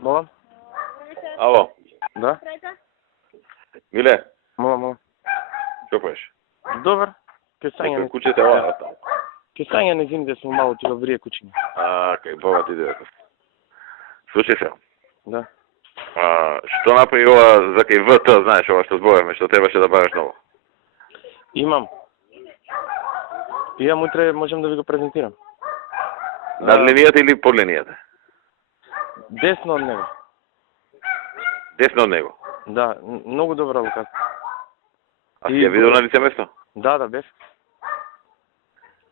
Молам? Ало, Да? Миле, Молам. што правиш? Добар. Ке сања не... Куќете ова таму. Ке сања не зимде сме малку тога врие кучиња. Кај баба ти дедето. Слушај се. Да. Што направи ова за кај ВТ, знаеш ова што зборевме, што требаше да бараш ново? Имам. Имам утре, можам да ви го презентирам. Над линијата или под линијата? Десно од него. Десно од него. Да, многу добра локација. А си ја видел на лице место? Да, бев.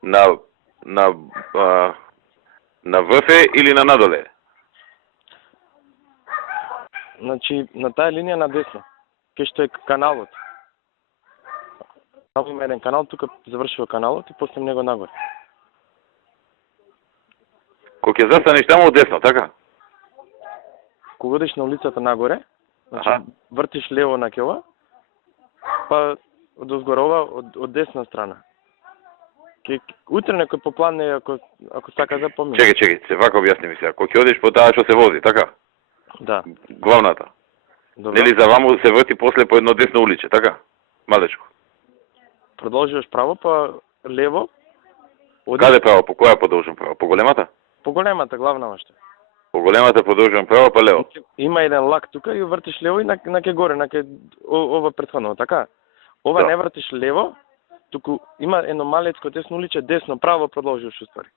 На ВФ или на надоле? Значи, на таа линија на десно. Кај што е каналот. Таму има еден канал, тука завршува каналот и после него нагоре. Кога ќе застанеш таму десно, така? Кога одиш на улицата нагоре, значи вртиш лево на ќела, па од озгорова од десна страна. Утре некој поплане ако сака да помине. Чекај, се вака објасни ми сега. Кога ќе одиш по таа што се вози, така? Да. Главната. Добро. Нели за ваму се врти после по едно десно уличе, така? Малечко. Продолжуваш право, па лево. Каде право? По која продолжам право? По големата? По големата, главна што. По големата продолжувам право, па лево. Има еден лак тука и вртиш лево и на ке горе, на ке ова претходно, така? Ова Да. не вртиш лево, туку има едно малецко десно уличе, десно, право продолжуваш уствари.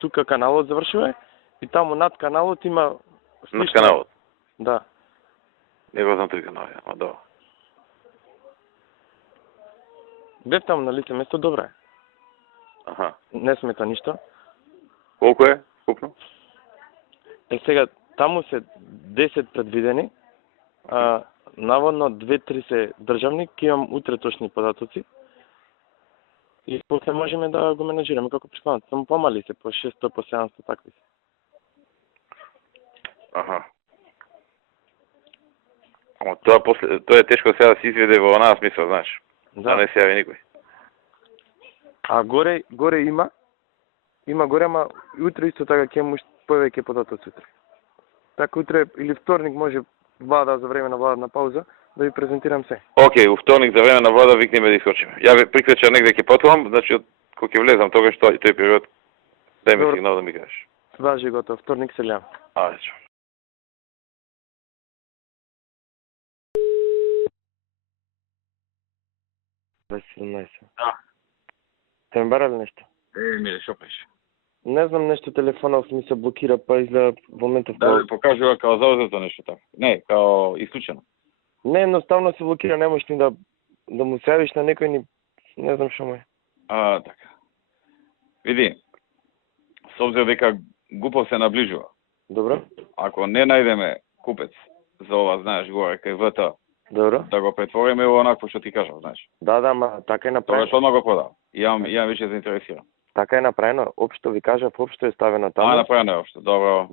Тука каналот завршува и таму над каналот има... Над каналот? Да. Не го знам тој канал, ама да. Бев таму на лице место, добро е. Аха. Не смета ништо. Колку е? Купно? Сега, таму се 10 предвидени, наводно 2-3 се државни, ќе имам утре точни податоци. И после можеме да го менеджираме како предходно. Само помали се, по 600, по 700 такви се. Аха. Ама тоа е тешко сега да се изведе во онаа смисла, знаеш. Да не се јави никој. А горе има горе, ама утре исто така ќе имам повеќе податоци утре. Така утре или вторник може влада за време на владна пауза да ви презентирам се. Океј, у вторник за време на влада викнеме да искочиме. Ја ве приклуча негде ќе патувам, значи кога ќе влезам тогаш тој период дај ми сигнал да ми кажеш. Важи готов, вторник се лјавам. Ајде. Да. Те ме барали нешто? Миле, шо пеш? Не знам, нешто телефонот ми се блокира, па изгледа во моментов... Да ви покажува као заузето нешто така. Не, као исклучено. Не, едноставно се блокира, не можеш ни да му се јавиш на некој ни... Не знам што му е. Така. Види, с обзир дека Гупов се наближува. Добро. Ако не најдеме купец за ова, знаеш, горе кај ВТ, Добро. да го претвориме во онакво што ти кажав, знаеш. Да, ма така е направено. Тоа што одма го продав. Јам више заинтересиран. Така е направено. Општо ви кажав, општо е ставено таму. Направено е општо. Добро.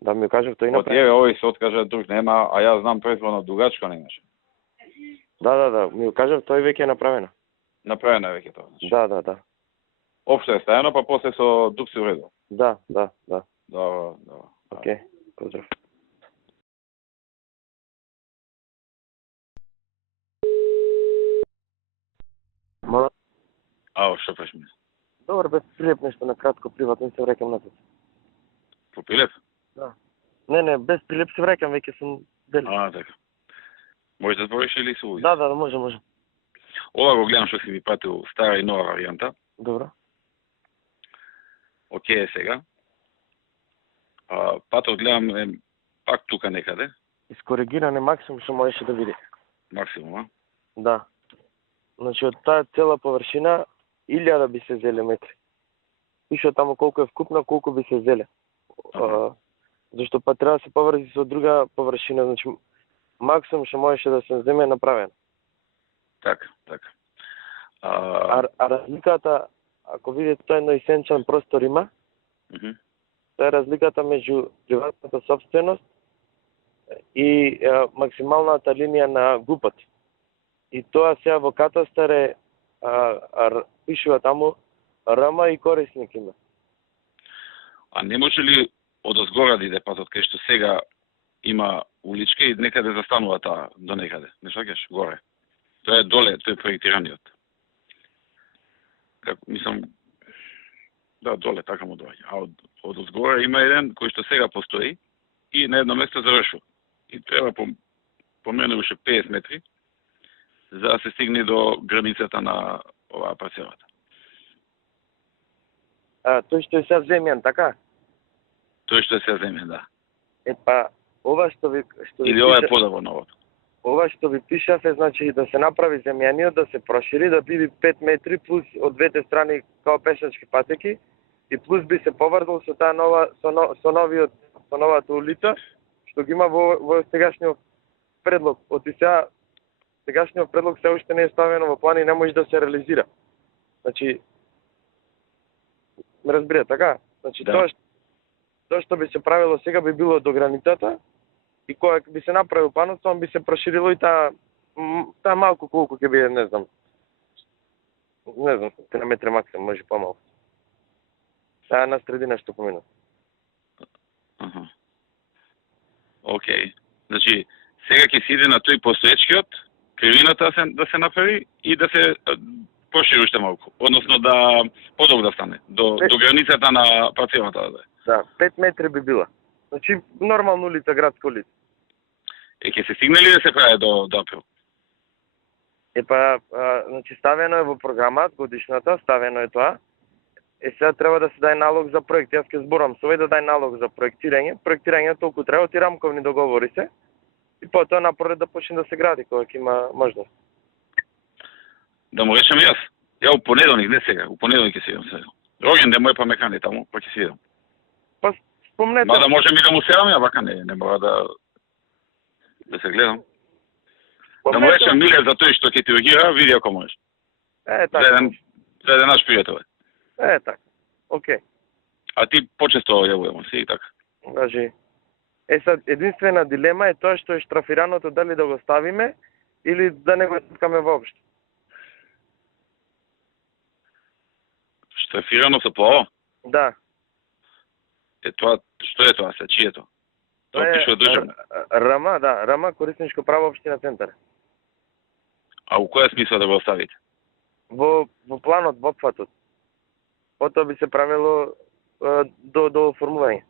Да ми кажав тој Од направено. еве овој се откажа, друг нема, а јас знам претходно дугачко не имаше. Да, ми кажав тој веќе е направено. Направено е веќе тоа. Значи. Да. Општо е ставено, па после со дук се уредил. Да. Добро. Океј, поздрав. Мола? Што преш ми? Добар, без Прилеп нешто на кратко, приватно се враќам назад. По Пилеп? Да. Не, без Прилеп се враќам, веќе сум дели. Така. Може да збориш или се уви? Да, може. Ова го гледам што си ми пратил стара и нова варијанта. Добро. Океј е сега. Патот гледам е пак тука некаде. Искоригиране максимум што можеше да види. Максимум, а? Да. Значи од таа цела површина 1000 би се зеле метри. Пише таму колку е вкупно, колку би се зеле. Зашто па треба да се поврзи со друга површина, значи максимум што можеше да се земе направено. Така. А разликата, ако видите, тоа едно исенчен простор има, тоа е разликата меѓу приватната собственост и максималната линија на ГУП-от. И тоа сега во катастар е пишува таму РМ и корисник има. А не може ли одозгора да иде патот, кај што сега има уличка и некаде застанува таа до некаде. Не шаќаш горе. Тоа е доле, тој е проектираниот. Како мислам, да, доле така му доаѓа. А од озгора има еден кој што сега постои и на едно место завршува. И треба по мене уште 50 метри за да се стигне до границата на оваа парцелата. Тој што е сега земјан, така? Тој што е сега земјан, да. Па, ова што ви или ова е подобро новото? Ова што ви пишав е значи да се направи земјаниот, да се прошири, да биде 5 метри плюс од двете страни као пешачки патеки и плюс би се поврзал со таа нова со новата улица што ги има во сегашниот предлог. Од сегашниот предлог се уште не е ставено во план и не може да се реализира. Значи ме разбира, така? Значи да. Тоа што би се правило сега би било до границата и кога би се направил планот, он би се проширило и таа малку колку ќе биде, не знам, 3 метри максимум, може помалку. Таа на средина што помина. Океј. Значи, сега ќе се иде на тој постоечкиот, кривината да се направи и да се прошири уште малку. Односно да подолго да стане, до границата на парцелата. Да, 5 метри би била. Значи, нормална улица, градска улица. Ќе се стигне ли да се прави до април? Значи ставено е во програмата, годишната, ставено е тоа. Сега треба да се даде налог за проект. Јас ќе зборам со овој да даде налог за проектирање. Проектирање толку треба, ти рамковни договори се. И потоа напоред да почне да се гради, кога ќе има можност. Да му речем јас. Ја у понеделник, не сега, у понеделник ќе се идам сега. Роѓен ден мој па мекани таму, па ќе се идам. Па спомнете. Мада можем и да му седам ја, вака не мора да се гледам. Да му речем Миле за тој што ќе ти ургира, види ако можеш. Така. За еден наш пријател. Така. Океј. А ти почесто јавуваме си и така. Важи. Сад единствена дилема е тоа што е штрафираното дали да го ставиме или да не го стискаме воопшто. Штрафирано со ПО? Да. Тоа, што е тоа се? Чието? Тоа пише од државна. РМ, да, РМ корисничко право општина Центар. А у која смисла да го оставите? Во планот, во опфатот. Потоа би се правило до оформување.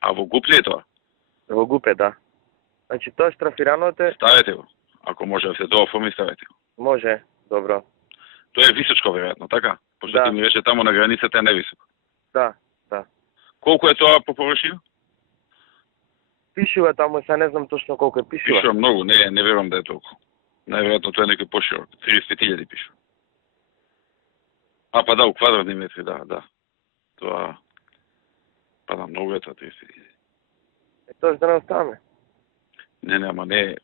А во ГУП ли е тоа? Во ГУП е, да. Значи тоа штрафираното е... Ставете го. Ако може да се дооформи, ставете го. Може, добро. Тоа е височко, веројатно, така? Пошто да. Ти ми рече таму на границата е невисоко. Да. Колку е тоа по површина? Пишува таму, сега не знам точно колку е пишува. Пишува многу, не верувам да е толку. Најверојатно тоа е некој поширок. 35.000 пишува. Па да, у квадратни метри, да. Тоа... Па да, многу е тоа 35.000. Тоа да не оставаме. Не, ама не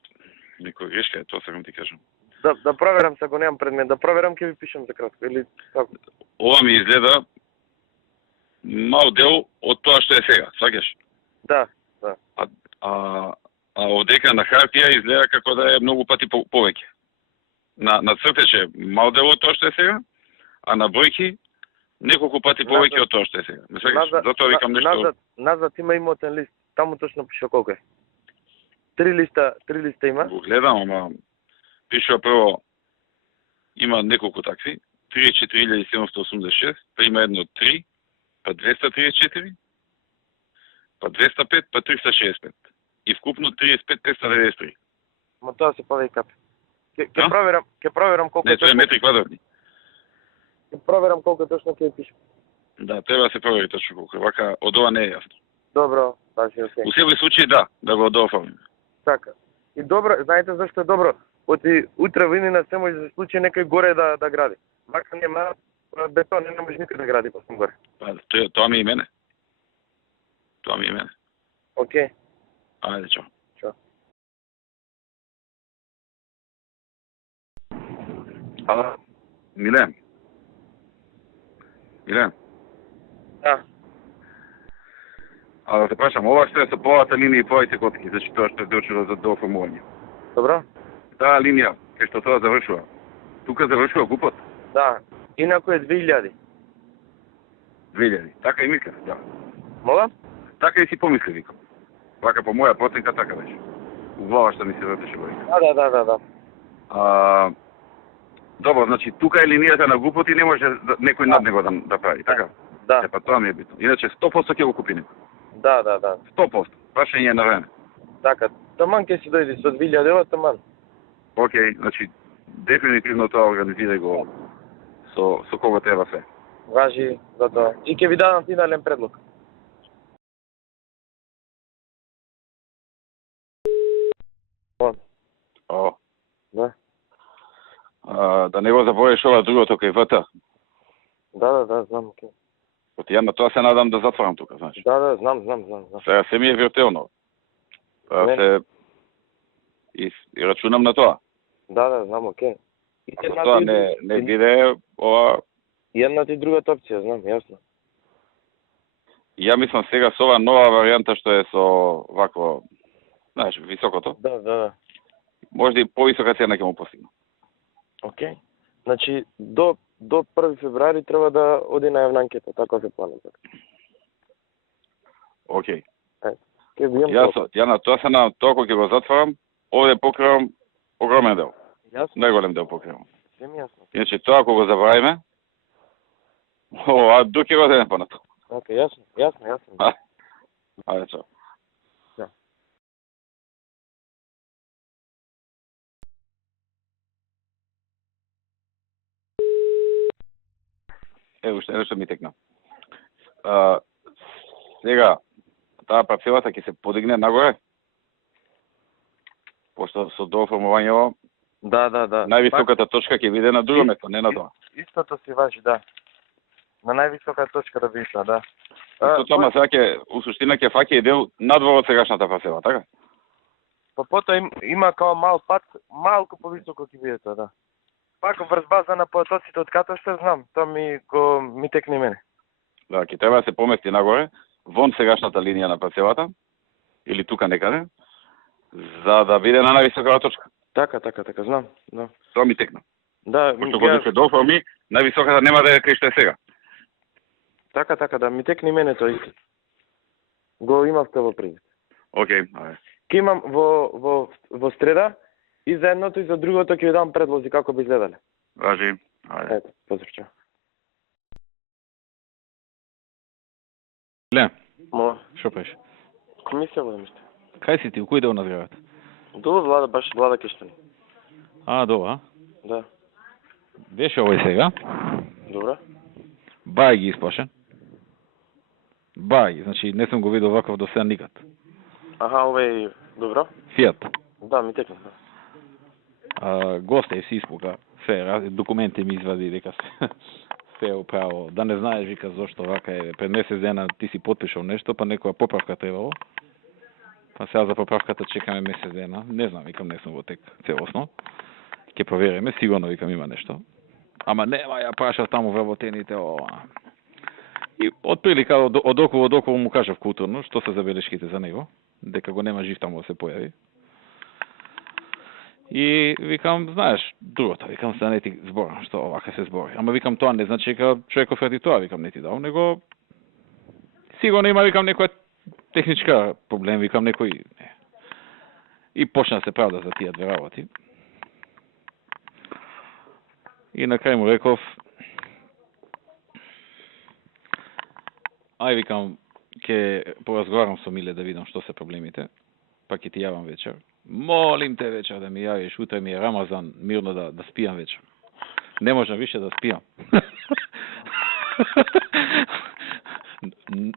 некој грешка е, тоа сакам ти кажам. Да проверам, сега немам пред мен, да проверам ќе ви пишам за кратко, или како? Ова ми изгледа мал дел од тоа што е сега, сваќаш? Да. А овдека на хартија изгледа како да е многу пати повеќе. На цртеч е мал дел од тоа што е сега, а на бројки неколку пати повеќе од тоа што е сега. Ме сваќаш? Затоа викам нешто... Назад има имотен лист, таму точно пише колку е. 3 листа има. Го гледам, ама пишува прво има неколку такви, 34.786, па има едно 3, па 234, па 205, па 365. И вкупно 35.593. Ма тоа се повеќе капи. Ќе проверам колку не, тоа е метри квадратни. Ќе проверам колку точно ќе пише. Да, треба да се провери точно колку. Вака од ова не е јасно. Добро, пази, окей. У секој случај да го дооформиме. Така. И добро, знаете зашто е добро? Оти утре во иднина се може да се случи некој горе да гради. Вака нема бетон, не може никој да гради после горе. Па, тоа ми и мене. Океј. Ајде, чао. Чао. Ало. Милен. Да. А да те прашам, ова што е со полата линија и поите котки, значи тоа што е дочело за дооформување. Добро? Таа линија, кај што тоа завршува, тука завршува ГУПот? Да. Инаку е 2000. 2000, така и мислев, да. Мола? така и си помисли, викам. Вака по моја проценка така беше. У глава што ми се вртеше бројка. Да. Добро, значи тука е линијата на глупоти, не може некој над него да прави, така? Да. Па тоа ми е битно. Иначе 100% ќе го купи некој. Да. 100%. Прашање е на време. Така, таман ќе си дојде со 2000 ева, таман. Океј, значи дефинитивно тоа организирај го со кого треба се. Важи за тоа. И ќе ви дадам финален предлог. О. Да. Да не го заборавиш ова другото кај ВТ. Да, знам, окей. Оти ја на тоа се надам да затворам тука, значи. Да, знам. Сега се ми е виртуелно. Не. Се и рачунам на тоа. Да, знам, окей. Ако тоа не биде ова. И едната и другата опција, знам, јасно. Ја мислам сега со ова нова варијанта што е со вакво, знаеш, високото. Да. Може и повисока цена ќе му постигне. Окей. Значи, до 1 февруари треба да оди на јавна анкета, така се планува. Окей. Ќе го имам. Ја на тоа се надам, тоа кога ќе го затворам, овде покривам огромен дел. Јасно. Најголем дел покривам. Се ми јасно. Иначе тоа кога го забравиме, ова дук ќе го дадем понатаму. Окей, јасно. Ајде, чао. Да. Ево уште нешто ми текна. Сега, таа парцелата ќе се подигне нагоре, пошто со дооформувањето Да. највисоката точка ќе биде на друго место, не на тоа. Истото си важи, да. На највисока точка да биде, да. Тоа сега ќе, у суштина ќе фаќа и дел надвор од сегашната парцела, така? Па потоа има као мал пат, малку повисоко ќе биде тоа, да. Пак врз база на потоците од каташте, знам, тоа ми текне мене. Да, ќе треба да се помести нагоре, вон сегашната линија на парцелата, или тука некаде, за да биде на највисоката точка. Така, знам. Тоа ми текна. Да, Пошто кога се доформи, највисоката нема да е кај што е сега. Така, да, ми текни мене тоа исто. Го имавте во предвид. Океј, ајде. Ке имам во среда и за едното и за другото ќе ви дам предлози како би изгледале. Важи, ајде. Ето, поздрав. Ле, Мола. што правиш? Комисија водам уште. Кај си ти, у кој дел на зградата? Долу влада Кештани. Добро, Да. Беше овој сега. Добро. Бај ги исплашен. Бај, значи не сум го видел ваков до сега никад. Аха, овој добро? Фијат. Да, ми текна. Гостеј си испука, документи ми извади, дека се е управо. Да не знаеш, вика, зошто вака е. Пред месец дена ти си подпишал нешто, па некоја поправка требало. Па сега за поправката чекаме месец дена. Не знам, викам, не сум во тек целосно. Ќе провериме, сигурно, викам, има нешто. Ама нема, ја праша таму вработените, И отприлика од околу му кажав културно, што се забелешките за него, дека го нема жив таму да се појави. И викам, знаеш, другото, викам, се не ти зборам, што овака се збори. Ама викам, тоа не значи дека човеков ради тоа, викам, не ти дал, него сигурно има, викам, некоја техничка проблем, викам, некој... Не. И почна да се правда за тие две работи. И на крај му реков, ај, викам, ќе поразговарам со Миле да видам што се проблемите, па ќе ти јавам вечер. Молим те вечер да ми јавиш, утре ми е Рамазан, мирно да спијам вечер. Не можам више да спијам.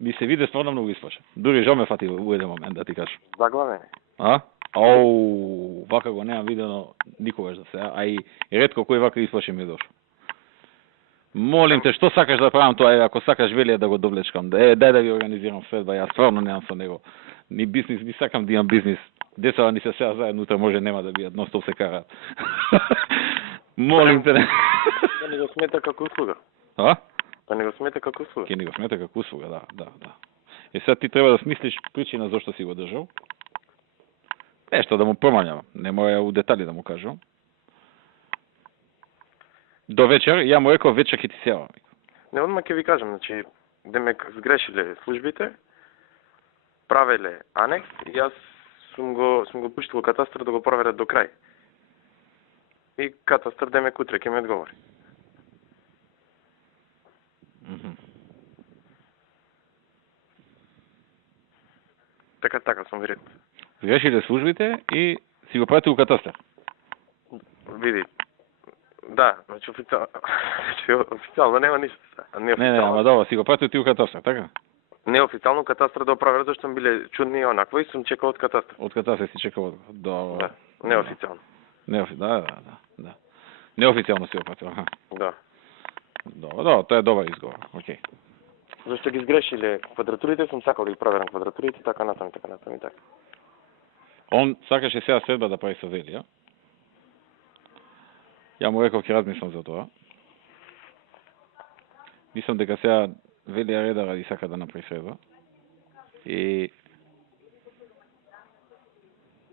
Ми се виде стварно многу исплашен. Дури жал ме фати у еден момент, да ти кажам. Заглавен е. Вака го немам видено никогаш да се, а и ретко кој вака исплашен ми дошол. Молим те, што сакаш да правам тоа, ако сакаш велија да го довлечкам, дај да ви организирам сведба, јас стварно немам со него. Ни бизнис, ни сакам да имам бизнис. Децава ни се сега заедно, утре може нема да бијат, но стоп се караат. Молим те. Да не го смета како услуга. Да не го смета како услуга. Ке не го смета како услуга, да. И сега ти треба да смислиш причина зашто си го држал. Нешто да му промањам, не мора у детали да му кажам. До вечер, ја му реков вечер ќе ти сјавам. Не, одма ќе ви кажам, значи, демек сгрешиле службите, правеле анекс и јас сум го пуштил катастар да го проверат до крај. И катастар демек утре ќе ми одговори. Така сум ви рекол. Сгрешиле службите и си го пратил у катастар. Види. Да, значи официјално нема ништо. Не, ама добро, си го пратил ти у катастар, така? Неофицијално катастар да проверат зашто ми биле чудни и онакво и сум чекал од катастар. Од катастар си чекал од... Да, неофицијално. Да. Неофицијално си го пратил, аха. Да. Добро, тоа е добар изговор, окей. Зашто ги сгрешиле квадратурите, сум сакал да ги проверам квадратурите, така натаму и така. Он сакаше сега следба да прави со Вели, а? Ја му реков ќе размислам за тоа. Мислам дека сега Велија Реда ради сака да направи средба. И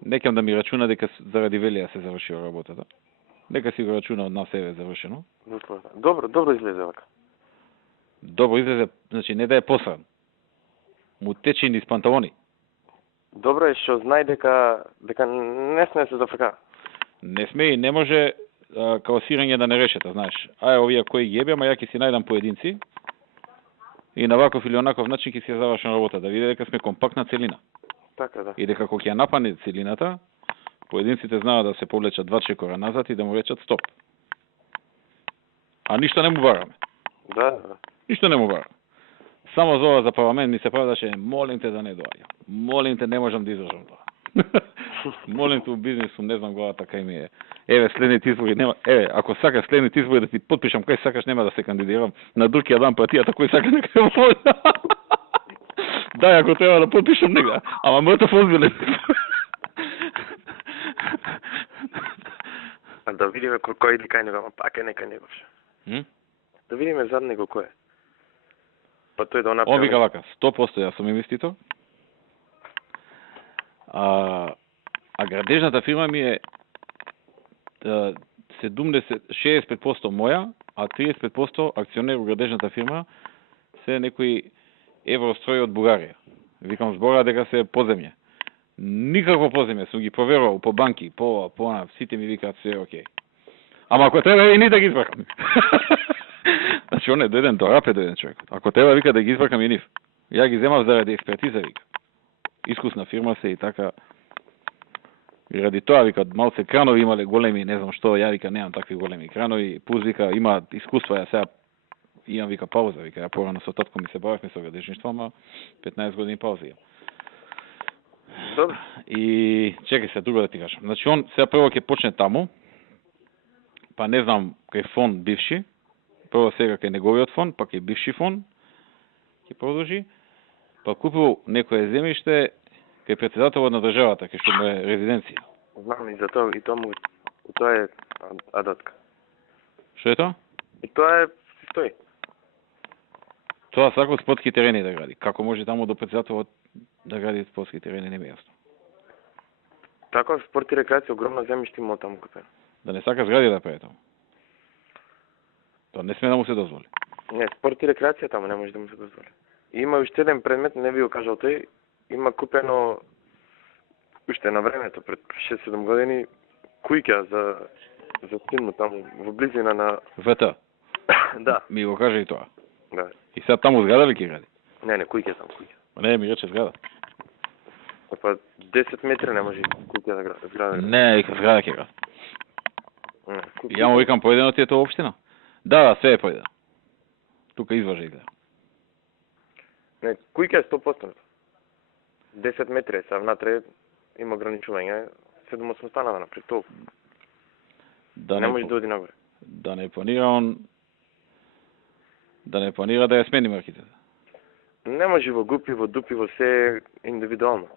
некам да ми рачуна дека заради Велија се завршила работата. Нека си го рачуна од нас себе завршено. Добро излезе вака. Добро излезе, значи не да е посран. Му тече низ панталони. Добро е што знај дека не сме се зафрка. Не сме и не може каосирање да не решета, знаеш. Овие кои ги ебе, ама ја ќе си најдам поединци и на ваков или онаков начин ќе си ја завршам работа, да види дека сме компактна целина. Така, да. И дека кога ќе ја напане целината, поединците знаат да се повлечат 2 чекора назад и да му речат стоп. А ништо не му бараме. Да. Ништо не му бараме. Само за ова за парламент ми се правдаше, молим те да не доаѓа. Молим те, не можам да издржам тоа. Молим те, у бизнису, не знам главата кај ми е. Еве, следните избори нема. Еве, ако сакаш следните избори да ти подпишам кај сакаш, нема да се кандидирам. На друг ја дам партијата кој сака нека ја води. Да, ако треба да подпишам нека. Ама мртов озбилен. А да видиме кој иде кај него, ама пак е нека него. Да видиме зад него кој е. Па тој да направи. Он вика вака, 100% јас сум инвеститор. А градежната фирма ми е 65% моја, а 35% акционер во градежната фирма се некои еврострои од Бугарија. Викам збора дека се поземје. Никакво поземје, сум ги проверувал по банки, по она, сите ми викаат се окей. Ама ако треба и ни да ги избракам. Значи он е дојден до рапе дојден човек. Ако треба вика да ги избракам и нив. Ја ги земав заради експертиза вика. Искусна фирма се и така. И ради тоа вика малце кранови имале големи, не знам што, ја вика немам такви големи кранови, пуз вика има искуство, ја сега имам вика пауза, вика ја порано со татко ми се бавевме со градежништво, ама 15 години пауза имам. Добро. И чекај се друго да ти кажам. Значи он сега прво ќе почне таму, па не знам кај фон бивши, прво сега кај неговиот фон, па кај бивши фон, ќе продолжи, па купил некое земјиште кај председателот на државата, кај што му е резиденција. Знам и за тоа, и тоа е адатка. Што е тоа? И тоа е стои. Тоа сака спортски терени да гради. Како може таму до председателот да гради спортски терени, не ми е јасно. Така, спорт и рекреација, огромна земјиште има таму купено. Да не сака згради да прави таму. Тоа не сме да му се дозволи. Не, спорт и рекреација таму не може да му се дозволи. И има уште еден предмет, не би го кажал тој, има купено уште на времето, пред 6-7 години, кујќа за тимно таму, во близина на... ВТ? Да. Ми го кажа и тоа. Да. И сега таму зграда ли ќе гради? Не, кујќа таму, кујќа. Не, ми рече зграда. Па 10 метри не може кујќа да гради. Не, вика зграда ќе гради. Ја му викам поеден од тие тоа општина? Да, све е поеден. Тука изважа изгледа. Не, кујќа е 100%. 10 метри, сега внатре има ограничување, 7-8 станава напред толку. Не може да оди нагоре. Да не планира он да ја смени марките. Не може во гупи, во дупи, во се индивидуално.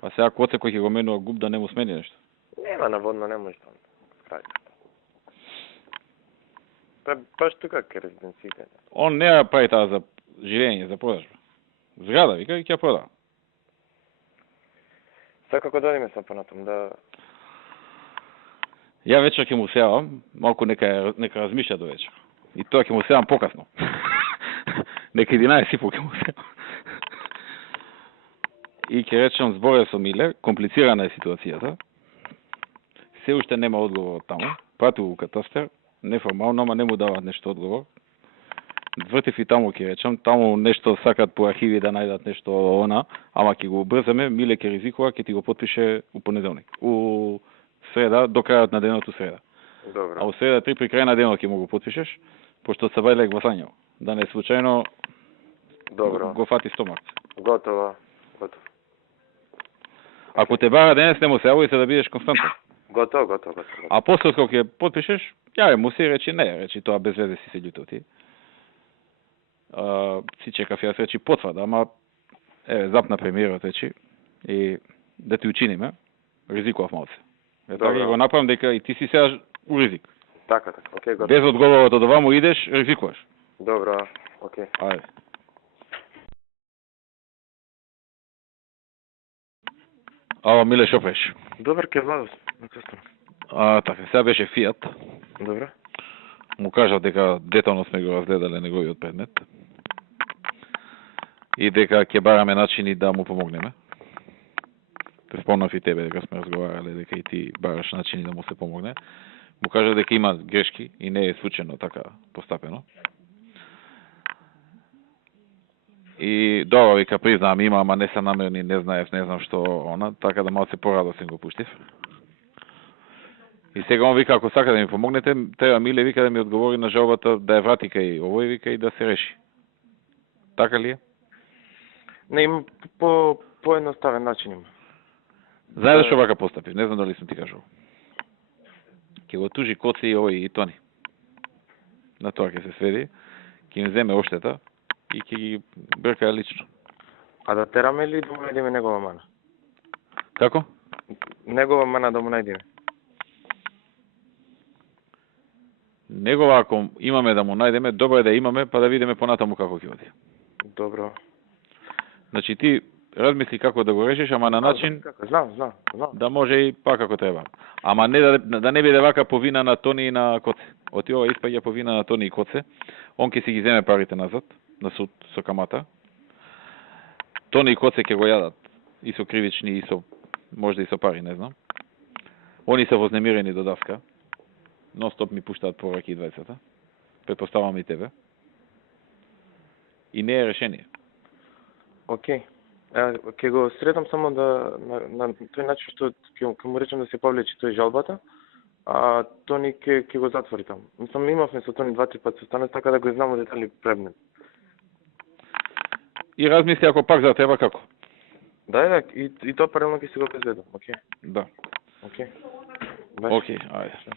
Па сега коце кој ќе го менува гуп да не му смени нешто. Нема наводно, не може да. Па баш тука кај резиденциите. Он не ја прави таа за живење, за продажба. Зграда, вика, и ќе ја продава. Сега како да одиме са понатам, да... Ја вечер ќе му сеавам, малку нека размишља до вечер. И тоа ќе му сеавам покасно. Нека 11:30 ќе му сеавам. И ќе речем зборев со Миле, комплицирана е ситуацијата. Се уште нема одговор од таму. Пратил го катастер, неформално, ама не му дават нешто одговор. Вртив и таму ќе речем, таму нешто сакат по архиви да најдат нешто она, ама ќе го убрзаме, Миле ќе ризикува, ќе ти го потпише у понеделник. У среда, до крајот на денот у среда. Добро. А у среда 3 при крај на денот ќе му го потпишеш, пошто се вајле гласањето. Да не случајно Добро. го фати стомак. Готово. Ако те бара денес, не му се јавој се да бидеш константен. Готово. А после кога ќе потпишеш, јави му се и речи не, речи тоа без везе си се љутил ти. Си чекав јас речи потврда, ама еве запна премиерот речи и да ти учиниме, ризикував малце. Така го направам дека и ти си сега у ризик. Така, окей, готово. Без одговорот од оваму идеш, ризикуваш. Добро, окей. Ајде. Ало, Миле, шо правиш? Добар, ке Владос. Така, сега беше Фиат. Добро. Му кажав дека детално сме го разгледале неговиот предмет. И дека ќе бараме начини да му помогнеме. Те спомнав и тебе дека сме разговарале, дека и ти бараш начини да му се помогне. Му кажав дека има грешки и не е случајно така постапено. И добро, вика, признавам, има, ама не се намерни, не знам што она, така да малце порадосен го пуштив. И сега он вика, ако сака да ми помогнете, треба Миле вика да ми одговори на жалбата да ја врати кај овој вика и да се реши. Така ли е? Не, има поедноставен начин има. Знаеш што вака постапи? Не знам дали сум ти кажал. Ќе го тужи Коце и овој и Тони. На тоа ќе се сведи, ќе им земе оштета и ќе ги бркаја лично. А да тераме ли да му најдеме негова мана? Како? Негова мана да му најдеме. Негова, ако имаме да му најдеме, добро е да имаме, па да видиме понатаму како ќе оди. Добро. Значи ти размисли како да го решиш, ама на начин Знам. да може и пак како треба. Ама не да не биде вака по вина на Тони и на Коце. Оти ова испаѓа по вина на Тони и Коце. Он ќе си ги земе парите назад на суд со камата. Тони и Коце ќе го јадат и со кривични и со можда и со пари, не знам. Они се вознемирени до давка. Non-stop ми пуштаат пораки и двајцата. Предпоставам и тебе. И не е решение. Окей. Ќе го средам само да на тој начин што ќе му речем да се повлече тој жалбата, а Тони ќе го затвори таму. Мислам, имавме со Тони 2-3 пати состане, така да го знамо детали предмет. И размисли ако пак за треба како. Да, и тоа паралелно ќе се го произведам, окей? Да. Окей. Окей, ајде.